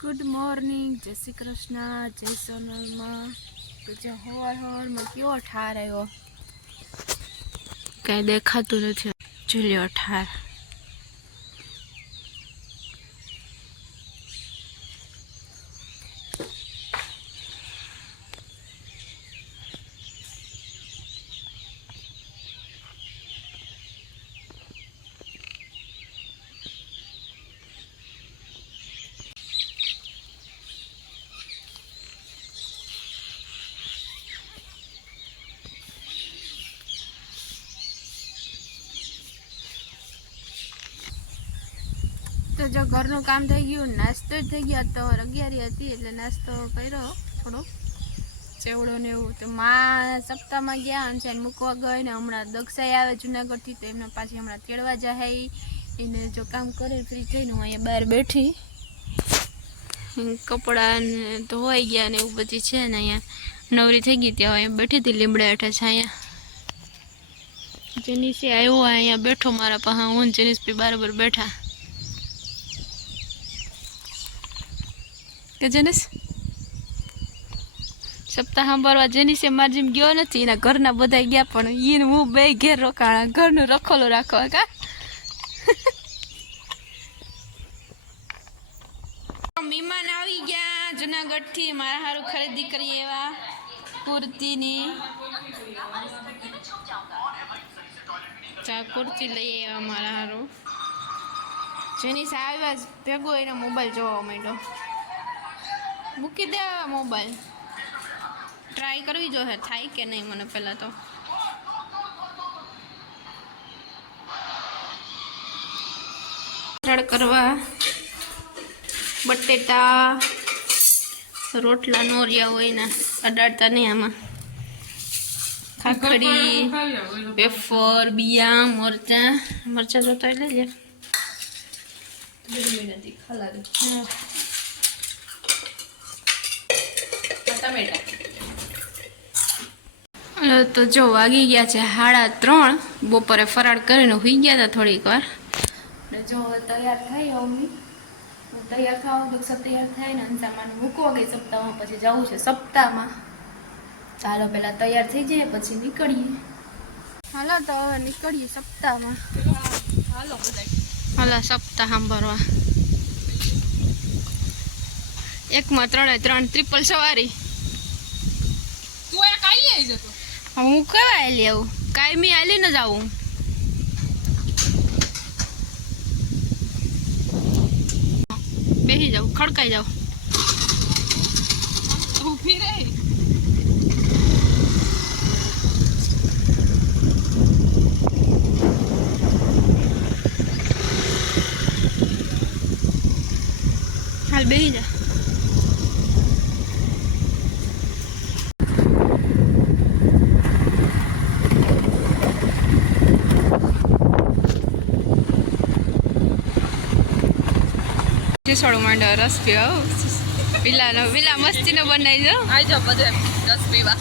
Good morning, जय श्री कृष्ण, जय सोनल माँ। तो जो हवार में क्यों ठार आयो कहीं देखातुं नथी। जुलियो ठार तो जो घरનું કામ થઈ ગયું, નાસ્તો થઈ ગયો। તો 11 હતી એટલે નાસ્તો કર્યો થોડો ચેવડો ને એવું। તો માં સપ્તાહમાં ગયા અને મૂકવા ગઈ ને હમણાં દક્ષાઈ આવે જુનાગઢથી, તો એમને પાછી હમણાં તેડવા જાય। એને જો કામ કરે ફ્રી થઈને હું અહીંયા બહાર બેઠી, કપડાં ને ધોવાઈ ગયા ને એવું બધી છે ને અહીંયા નવરી થઈ ગઈ ત્યાં અહીંયા બેઠી હતી લીમડા હેઠે છાયા। જેનીસે આવ્યો અહીંયા બેઠો મારા પાસે, હું જેનીસ પી બરાબર બેઠા કે જેનીસ સપ્તાહ સાંભળવા જેનીસે મારી જેમ ગયો નથી, એના ઘરના બધા ગયા પણ એને હું બે ઘેર રોકાણા, ઘરનું રખોલો રાખવા કા। મહેમાન આવી ગયા જુનાગઢથી, મારા હારું ખરીદી કરી એવા કુર્તીની કુર્તી લઈ આવ્યા મારા હારું। જેનીસ આવ્યા ભેગો એનો મોબાઈલ જોવા માંડ્યો। મૂકી દે મોબાઈલ, ટ્રાય કરવી જોઈએ થાય કે નહીં મને પહેલાં તો। ફરાળ કરવા બટેટા રોટલા નો રહ્યા હોય ને અડાડતા નહીં આમાં, ખાખડી વેફર બિયા મરચા જોતા લઈ લે। તો જો વાગી ગયા છે 3:30, બપોરે ફરાળ કરીને હોઈ ગયા હતા થોડીક વાર। જો તૈયાર થઈ મમ્મી, તૈયાર થવા દક્ષા તૈયાર થાય ને અંસામાં મૂકવા ગઈ સપ્તાહમાં, પછી જવું છે સપ્તાહમાં। ચાલો પેલા તૈયાર થઈ જાય પછી નીકળીએ। હાલો તો હવે નીકળીએ સપ્તાહમાં। હાલો સપ્તાહ સાંભળવા। એકમાં 3 ટ્રિપલ સવારી। હું કેવા આલી આવું, કાયમી આલી ને જાઉં। બેસી જાઉં, ખડકાઈ જાઉં, ઊભી રહી। હાલ બેસી જા। છોડો માંડો રસ પીવા, વિલા મસ્તીનો બનાવી દો, આવી જાઓ બધે રસ પીવા।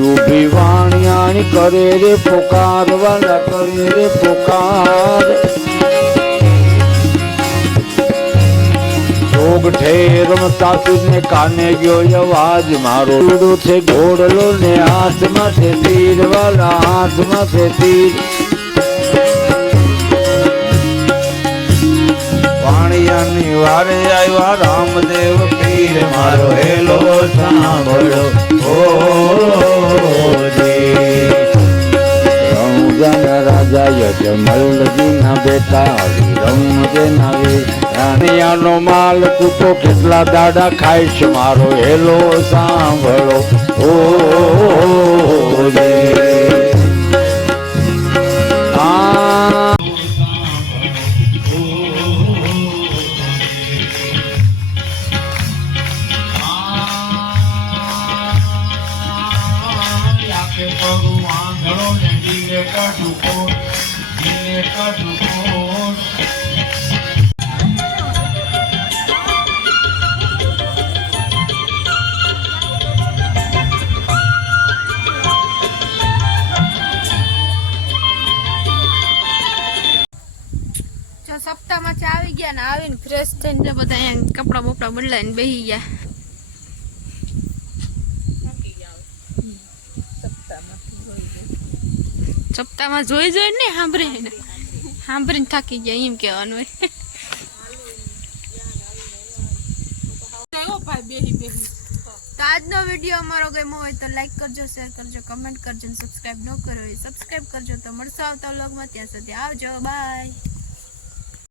उभी वाणियाणी करे रे पुकार वाला करे रे पुकार। जोग रमता तुझने काने गयो आवाज मारो थे घोड़लो ने हाथ में से तीर वाला हाथ में से तीर। वाणियानी वारे आया रामदेव पीर मारो हेलो सांभळो ओ મલ્લજીના બેટા રમજેના વે રાનિયાનો માલ તું તો કેટલા દાડા ખાઈશ મારો હેલો સાંભળો ઓ રે આ સપ્તાહમાંથી આવી ગયા ને આવીને ફ્રેશ થઈને બધા અહીંયા કપડા બપડા બદલાઈને બેસી ગયા. સપ્તાહમાં જોઈ ને સાંભળીને થાકી ગયા એમ કહેવાનું હોય. તો આજનો વિડીયો અમારો ગમ્યો હોય તો લાઈક કરજો, શેર કરજો, કમેન્ટ કરજો, સબસ્ક્રાઈબ ન કર્યો હોય સબસ્ક્રાઈબ કરજો. તો મળશો આવતા વ્લોગમાં, ત્યાં સુધી આવજો, બાય.